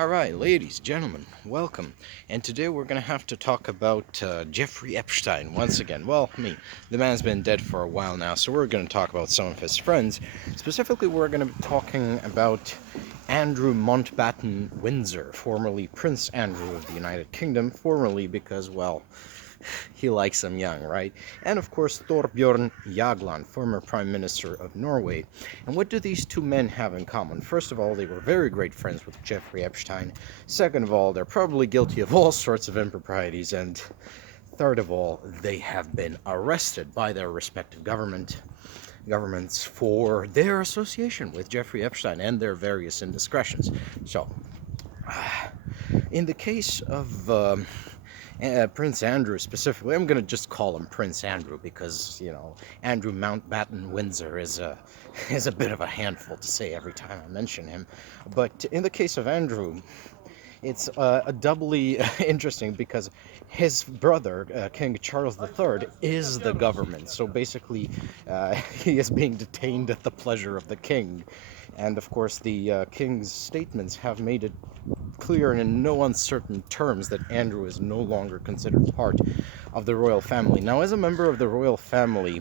Alright, ladies, gentlemen, welcome. And today we're going to have to talk about Jeffrey Epstein once again. Well, the man's been dead for a while now, so we're going to talk about some of his friends. Specifically, we're going to be talking about Andrew Mountbatten Windsor, formerly Prince Andrew of the United Kingdom, formerly because, well, he likes them young, right? And of course, Thorbjorn Jagland, former Prime Minister of Norway. And what do these two men have in common? First of all, they were very great friends with Jeffrey Epstein. Second of all, they're probably guilty of all sorts of improprieties. And third of all, they have been arrested by their respective governments for their association with Jeffrey Epstein and their various indiscretions. So, in the case of Prince Andrew specifically, I'm going to just call him Prince Andrew because, Andrew Mountbatten Windsor is a bit of a handful to say every time I mention him. But in the case of Andrew, it's doubly interesting because his brother, King Charles III, is the government. So basically, he is being detained at the pleasure of the king. And of course, the king's statements have made it clear and in no uncertain terms that Andrew is no longer considered part of the royal family. Now, as a member of the royal family,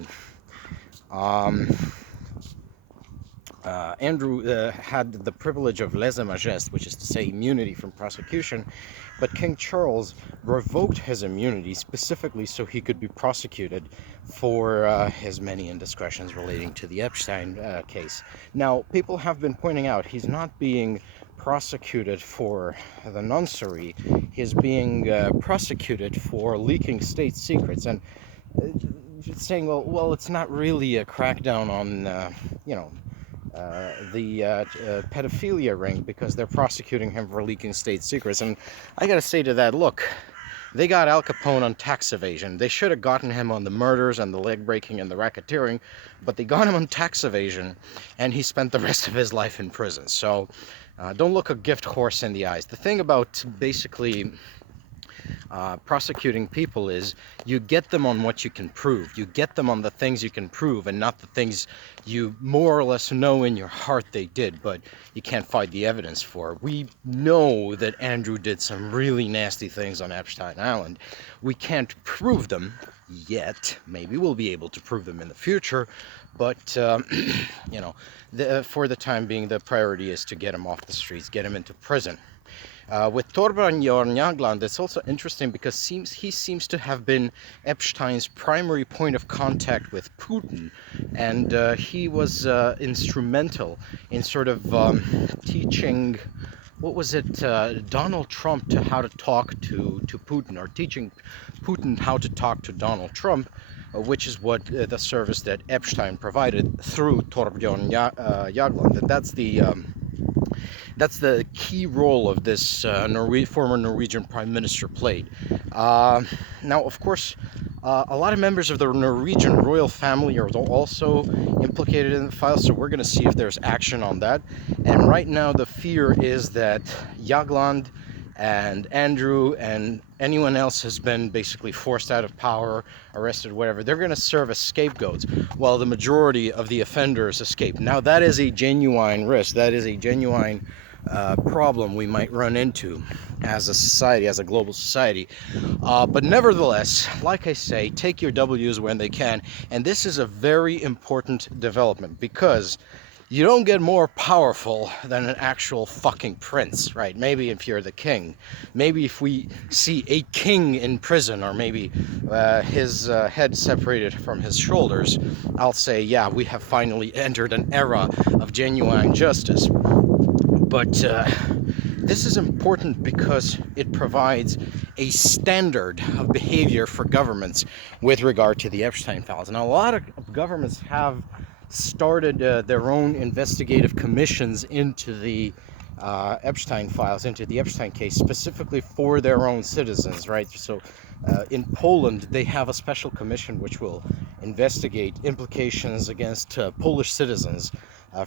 Andrew had the privilege of lèse-majesté, which is to say immunity from prosecution, but King Charles revoked his immunity specifically so he could be prosecuted for his many indiscretions relating to the Epstein case. Now, people have been pointing out he's not being prosecuted for the noncery, he's being prosecuted for leaking state secrets, and saying, well, it's not really a crackdown on, the pedophilia ring because they're prosecuting him for leaking state secrets. And I gotta say to that, look, they got Al Capone on tax evasion. They should have gotten him on the murders and the leg breaking and the racketeering, but they got him on tax evasion, and he spent the rest of his life in prison. So don't look a gift horse in the eyes. The thing about basically prosecuting people is you get them on what you can prove. You get them on the things you can prove and not the things you more or less know in your heart they did, but you can't find the evidence for. We know that Andrew did some really nasty things on Epstein Island. We can't prove them yet. Maybe we'll be able to prove them in the future, but for the time being, the priority is to get him off the streets, get him into prison. With Thorbjorn Jagland, it's also interesting because he seems to have been Epstein's primary point of contact with Putin, and he was instrumental in sort of teaching, Donald Trump to how to talk to Putin, or teaching Putin how to talk to Donald Trump, which is what the service that Epstein provided through Thorbjorn Jagland. And that's the key role of this former Norwegian Prime Minister played. Now, of course, a lot of members of the Norwegian royal family are also implicated in the file, so we're going to see if there's action on that. And right now, the fear is that Jagland and Andrew and anyone else has been basically forced out of power, arrested, whatever. They're going to serve as scapegoats while the majority of the offenders escape. Now, that is a genuine risk. That is a genuine problem we might run into as a society, as a global society. But nevertheless, like I say, take your W's when they can. And this is a very important development because you don't get more powerful than an actual fucking prince, right? Maybe if you're the king. Maybe if we see a king in prison, or maybe his head separated from his shoulders, I'll say, yeah, we have finally entered an era of genuine justice. But this is important because it provides a standard of behavior for governments with regard to the Epstein files. Now, a lot of governments have started their own investigative commissions into the Epstein files, into the Epstein case, specifically for their own citizens, right? So in Poland, they have a special commission which will investigate implications against Polish citizens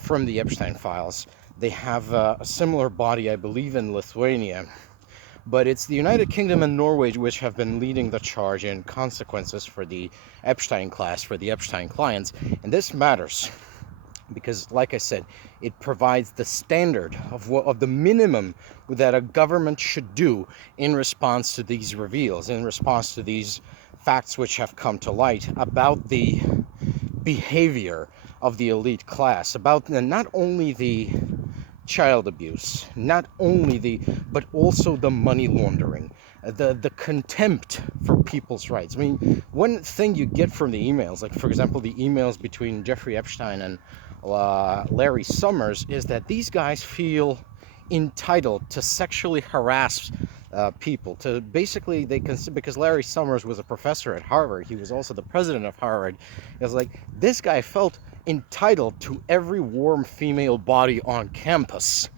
from the Epstein files. They have a similar body, I believe, in Lithuania. But it's the United Kingdom and Norway which have been leading the charge in consequences for the Epstein class, for the Epstein clients. And this matters because, like I said, it provides the standard of the minimum that a government should do in response to these reveals, in response to these facts which have come to light about the behavior of the elite class, about not only the child abuse, but also the money laundering, the contempt for people's rights. I mean, one thing you get from the emails, like for example the emails between Jeffrey Epstein and Larry Summers, is that these guys feel entitled to sexually harass people, to basically, because Larry Summers was a professor at Harvard, he was also the president of Harvard. It was like this guy felt entitled to every warm female body on campus,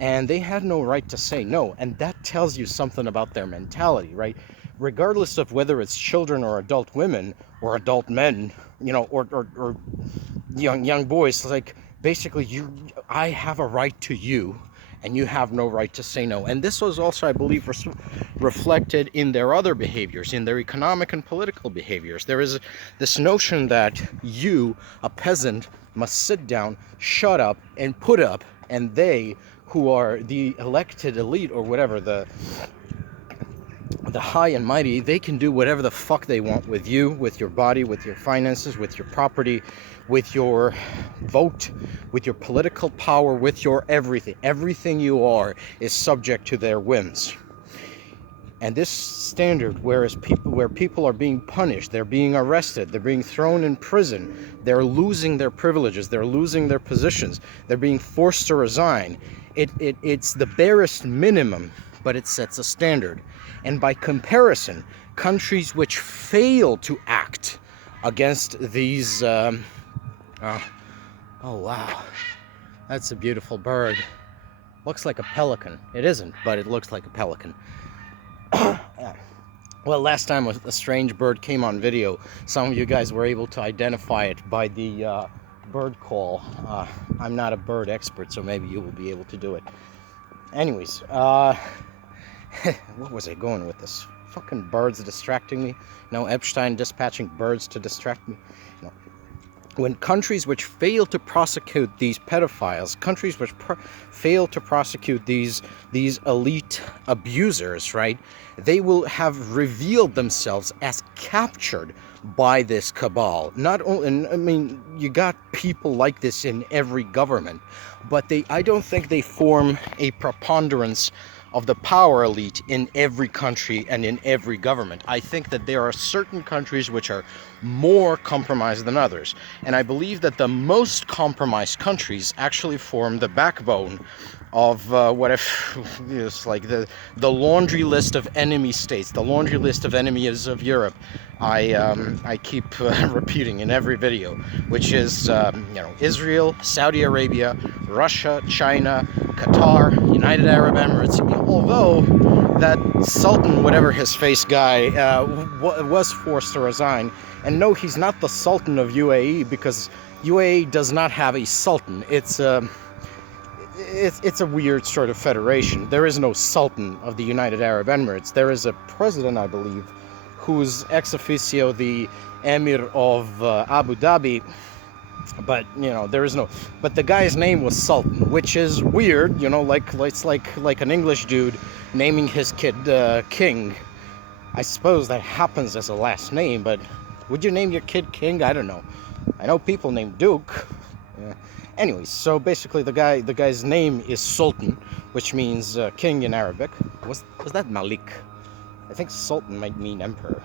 and they had no right to say no. And that tells you something about their mentality, right? Regardless of whether it's children or adult women or adult men, or young boys, like basically I have a right to you, and you have no right to say no. And this was also, I believe, reflected in their other behaviors, in their economic and political behaviors. There is this notion that you, a peasant, must sit down, shut up, and put up, and they, who are the elected elite or whatever, the high and mighty, they can do whatever the fuck they want with you, with your body, with your finances, with your property, with your vote, with your political power, with your everything. Everything you are is subject to their whims. And this standard, where people are being punished, they're being arrested, they're being thrown in prison, they're losing their privileges, they're losing their positions, they're being forced to resign. It's the barest minimum, but it sets a standard. And by comparison, countries which fail to act against these oh wow, that's a beautiful bird. Looks like a pelican. It isn't, but it looks like a pelican. Yeah. Well, last time a strange bird came on video. Some of you guys were able to identify it by the bird call. I'm not a bird expert, so maybe you will be able to do it. Anyways, what was I going with this? Fucking birds distracting me. No, Epstein dispatching birds to distract me. No. When countries which fail to prosecute these pedophiles, countries which fail to prosecute these elite abusers, right, they will have revealed themselves as captured by this cabal. Not only, and I mean, you got people like this in every government, but I don't think they form a preponderance of the power elite in every country and in every government. I think that there are certain countries which are more compromised than others. And I believe that the most compromised countries actually form the backbone of what if it's like the laundry list of enemy states, the laundry list of enemies of Europe. I keep repeating in every video, which is Israel, Saudi Arabia, Russia, China, Qatar, United Arab Emirates. Although that Sultan, whatever his face guy, was forced to resign, and no, he's not the Sultan of UAE, because UAE does not have a Sultan. It's a weird sort of federation. There is no Sultan of the United Arab Emirates. There is a president, I believe, who's ex officio the Emir of Abu Dhabi, but there is no. But the guy's name was Sultan, which is weird. It's like an English dude naming his kid King. I suppose that happens as a last name, but would you name your kid King? I don't know. I know people named Duke. Yeah. Anyways, so basically the guy's name is Sultan, which means king in Arabic. Was that Malik? I think Sultan might mean emperor.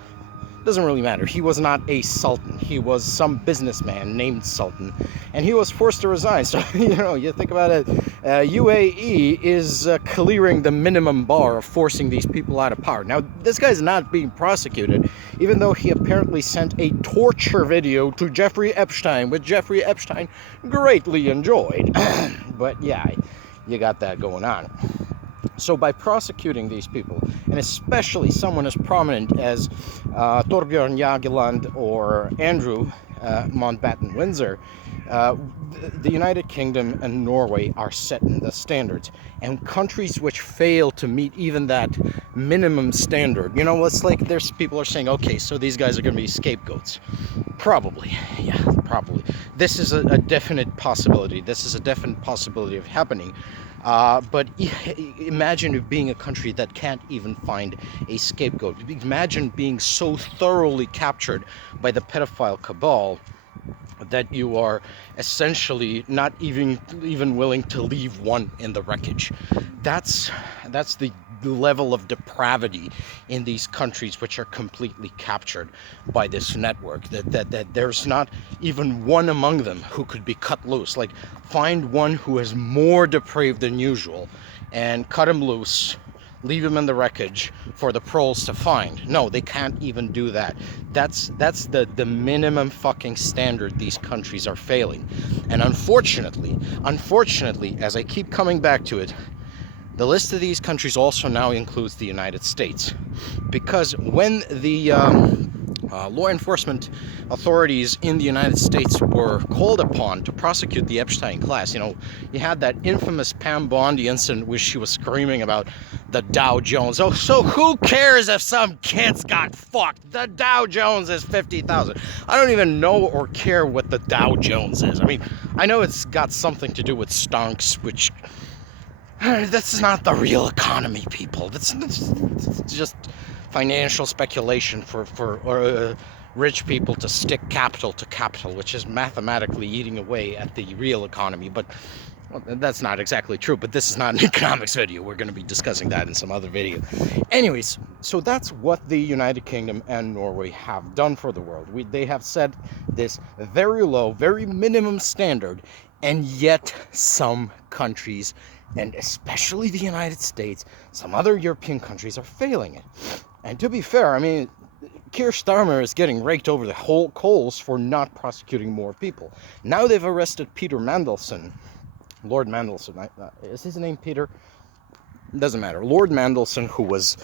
Doesn't really matter. He was not a sultan. He was some businessman named Sultan, and he was forced to resign. So you think about it, UAE is clearing the minimum bar of forcing these people out of power. Now, this guy's not being prosecuted, even though he apparently sent a torture video to Jeffrey Epstein, which Jeffrey Epstein greatly enjoyed. But yeah, you got that going on. So by prosecuting these people, and especially someone as prominent as Torbjörn Jagland or Andrew Mountbatten-Windsor, the United Kingdom and Norway are setting the standards. And countries which fail to meet even that minimum standard, it's like people are saying, okay, so these guys are going to be scapegoats. Probably, yeah. properly. This is a definite possibility. This is a definite possibility of happening. But imagine being a country that can't even find a scapegoat. Imagine being so thoroughly captured by the pedophile cabal that you are essentially not even willing to leave one in the wreckage. That's the level of depravity in these countries which are completely captured by this network, that there's not even one among them who could be cut loose. Like, find one who is more depraved than usual and cut him loose, leave him in the wreckage for the proles to find. No, they can't even do that. That's the minimum fucking standard these countries are failing. And unfortunately, as I keep coming back to it, the list of these countries also now includes the United States. Because when the law enforcement authorities in the United States were called upon to prosecute the Epstein class, you had that infamous Pam Bondi incident where she was screaming about the Dow Jones. Oh, so who cares if some kids got fucked? The Dow Jones is 50,000. I don't even know or care what the Dow Jones is. I mean, I know it's got something to do with stonks, which... that's not the real economy, people. That's just financial speculation for rich people to stick capital to capital, which is mathematically eating away at the real economy. But well, that's not exactly true, but this is not an economics video. We're going to be discussing that in some other video. Anyways, so that's what the United Kingdom and Norway have done for the world. They have set this very low, very minimum standard, and yet some countries, and especially the United States, some other European countries, are failing it. And to be fair, I mean, Keir Starmer is getting raked over the whole coals for not prosecuting more people. Now they've arrested Peter Mandelson. Lord Mandelson, is his name Peter? Doesn't matter. Lord Mandelson, who was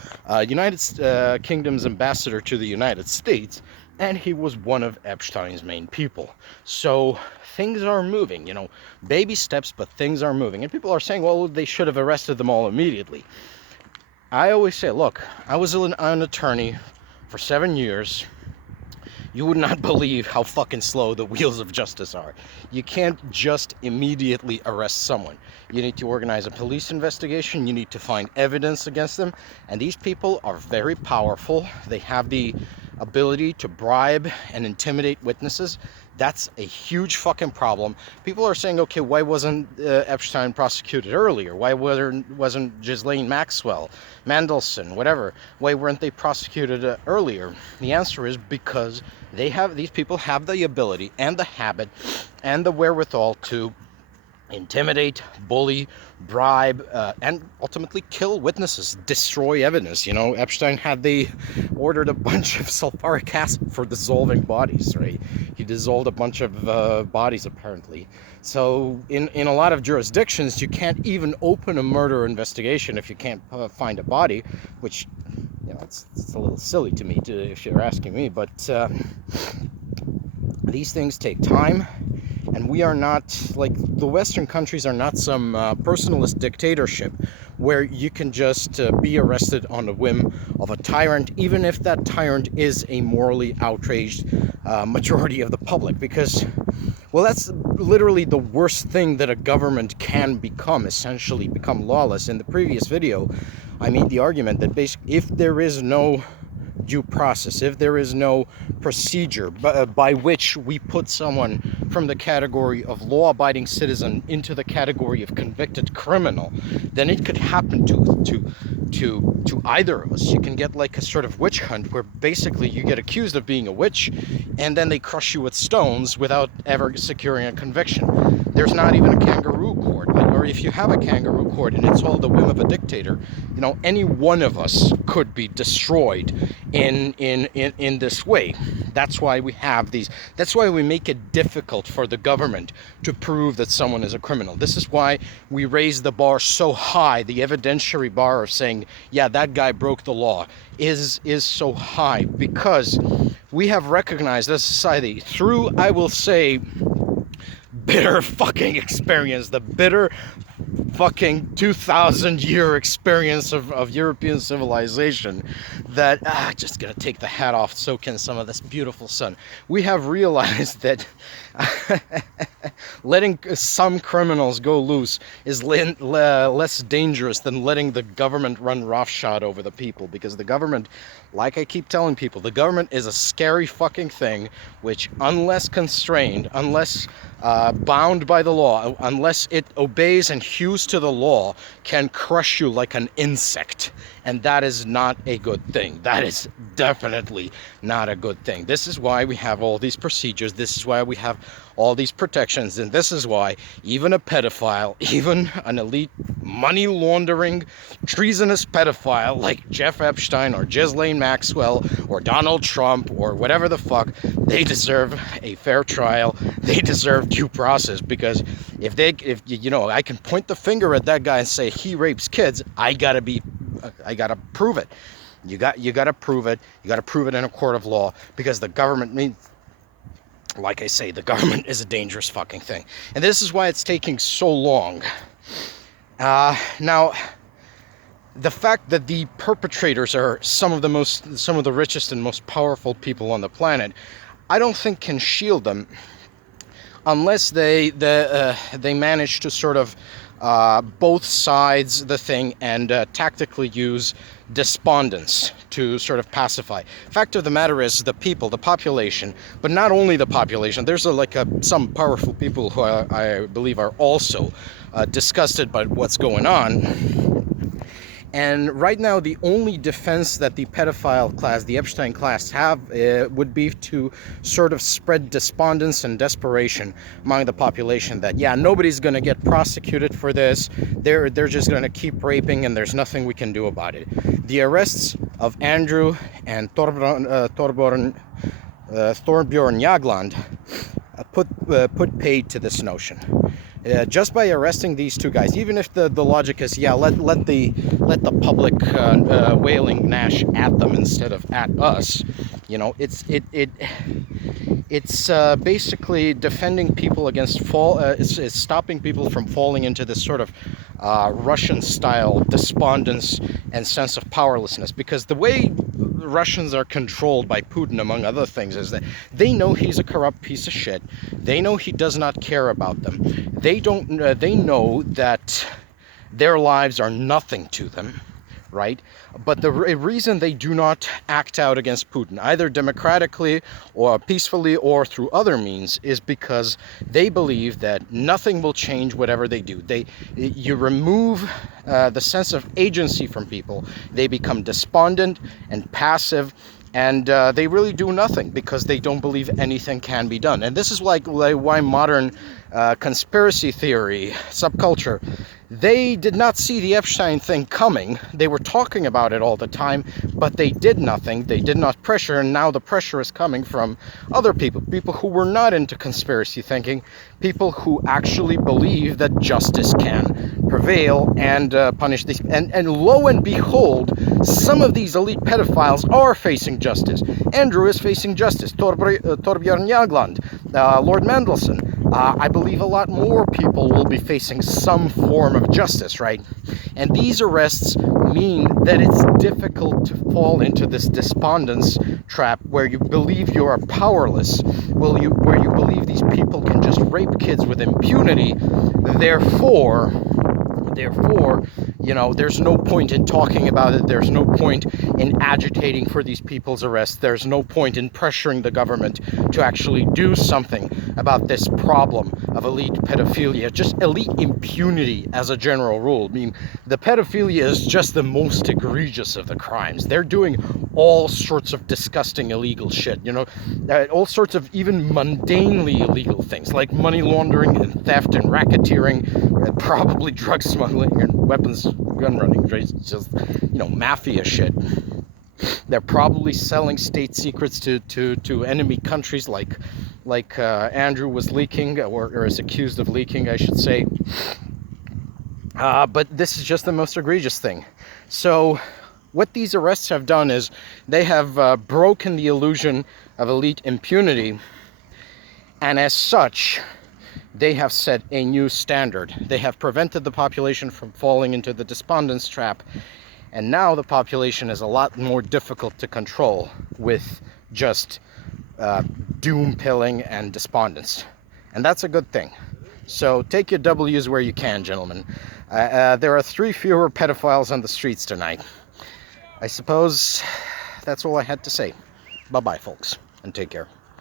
United Kingdom's ambassador to the United States, and he was one of Epstein's main people. So things are moving, baby steps, but things are moving. And people are saying, well, they should have arrested them all immediately. I always say, look, I was an attorney for 7 years. You would not believe how fucking slow the wheels of justice are. You can't just immediately arrest someone. You need to organize a police investigation. You need to find evidence against them. And these people are very powerful. They have the ability to bribe and intimidate witnesses. That's a huge fucking problem. People are saying, okay, why wasn't Epstein prosecuted earlier? Why wasn't Ghislaine Maxwell, Mandelson, whatever? Why weren't they prosecuted earlier? The answer is because these people have the ability and the habit and the wherewithal to intimidate, bully, bribe, and ultimately kill witnesses, destroy evidence. Epstein ordered a bunch of sulfuric acid for dissolving bodies, right? He dissolved a bunch of bodies, apparently. So in a lot of jurisdictions, you can't even open a murder investigation if you can't find a body, which, it's a little silly to me, if you're asking me. But these things take time. And we are not, like, the Western countries are not some personalist dictatorship where you can just be arrested on the whim of a tyrant, even if that tyrant is a morally outraged majority of the public. Because, well, that's literally the worst thing that a government can become, essentially become lawless. In the previous video, I made the argument that basically if there is no due process, if there is no procedure by which we put someone from the category of law-abiding citizen into the category of convicted criminal, then it could happen to either of us. You can get like a sort of witch hunt where basically you get accused of being a witch and then they crush you with stones without ever securing a conviction. There's not even a kangaroo court, or if you have a kangaroo court and it's all the whim of a dictator, any one of us could be destroyed in this way. That's why we have these. That's why we make it difficult for the government to prove that someone is a criminal. This is why we raise the bar so high. The evidentiary bar of saying, yeah, that guy broke the law is so high, because we have recognized as a society through, I will say, bitter fucking experience, the bitter fucking 2,000-year experience of European civilization that just gonna take the hat off, soak in some of this beautiful sun. We have realized that letting some criminals go loose is less dangerous than letting the government run roughshod over the people, because the government, like I keep telling people, the government is a scary fucking thing which, unless constrained, unless bound by the law, unless it obeys and hews to the law, can crush you like an insect. And that is not a good thing. That is definitely not a good thing. This is why we have all these procedures. This is why we have all these protections. And this is why even a pedophile, even an elite money laundering, treasonous pedophile like Jeff Epstein or Ghislaine Maxwell or Donald Trump or whatever the fuck, they deserve a fair trial. They deserve due process, because if you know, I can point the finger at that guy and say he rapes kids, I gotta prove it. You gotta prove it. You gotta prove it in a court of law, because the government, like I say, the government is a dangerous fucking thing. And this is why it's taking so long. Now, the fact that the perpetrators are some of the richest and most powerful people on the planet, I don't think can shield them, unless they manage to sort of both sides the thing and tactically use despondence to sort of pacify. Fact of the matter is, the people, the population, but not only the population, there's some powerful people who I believe are also disgusted by what's going on. And right now, the only defense that the pedophile class, the Epstein class, have would be to sort of spread despondence and desperation among the population that, yeah, nobody's going to get prosecuted for this. They're just going to keep raping, and there's nothing we can do about it. The arrests of Andrew and Thorbjorn Jagland put paid to this notion. Just by arresting these two guys, even if the logic is, yeah, let the public wailing gnash at them instead of at us, you know, it's basically defending people against it's stopping people from falling into this sort of Russian-style despondence and sense of powerlessness, because the way Russians are controlled by Putin, among other things, is that they know he's a corrupt piece of shit. They know he does not care about them. They know that their lives are nothing to them, right? But the reason they do not act out against Putin, either democratically or peacefully or through other means, is because they believe that nothing will change whatever they do. You remove the sense of agency from people, they become despondent and passive, and they really do nothing because they don't believe anything can be done. And this is like why modern conspiracy theory subculture, they did not see the Epstein thing coming. They were talking about it all the time, but they did nothing. They did not pressure, and now the pressure is coming from other people who were not into conspiracy thinking, people who actually believe that justice can prevail and punish these. And lo and behold, some of these elite pedophiles are facing justice. Andrew is facing justice. Thorbjorn Jagland, Lord Mandelson. I believe a lot more people will be facing some form of justice, right? And these arrests mean that it's difficult to fall into this despondence trap where you believe you are powerless, where you believe these people can just rape kids with impunity. Therefore, you know, there's no point in talking about it. There's no point in agitating for these people's arrests. There's no point in pressuring the government to actually do something about this problem of elite pedophilia, just elite impunity as a general rule. I mean, the pedophilia is just the most egregious of the crimes. They're doing all sorts of disgusting illegal shit, you know, all sorts of even mundanely illegal things like money laundering and theft and racketeering, and probably drug smuggling and weapons gun running, right? Just, you know, mafia shit. They're probably selling state secrets to enemy countries like Andrew was leaking, or is accused of leaking, I should say. But this is just the most egregious thing. So what these arrests have done is they have broken the illusion of elite impunity, and as such, they have set a new standard. They have prevented the population from falling into the despondence trap, and now the population is a lot more difficult to control with just doom pilling and despondence. And that's a good thing. So take your W's where you can, gentlemen. There are 3 fewer pedophiles on the streets tonight. I suppose that's all I had to say. Bye-bye, folks, and take care.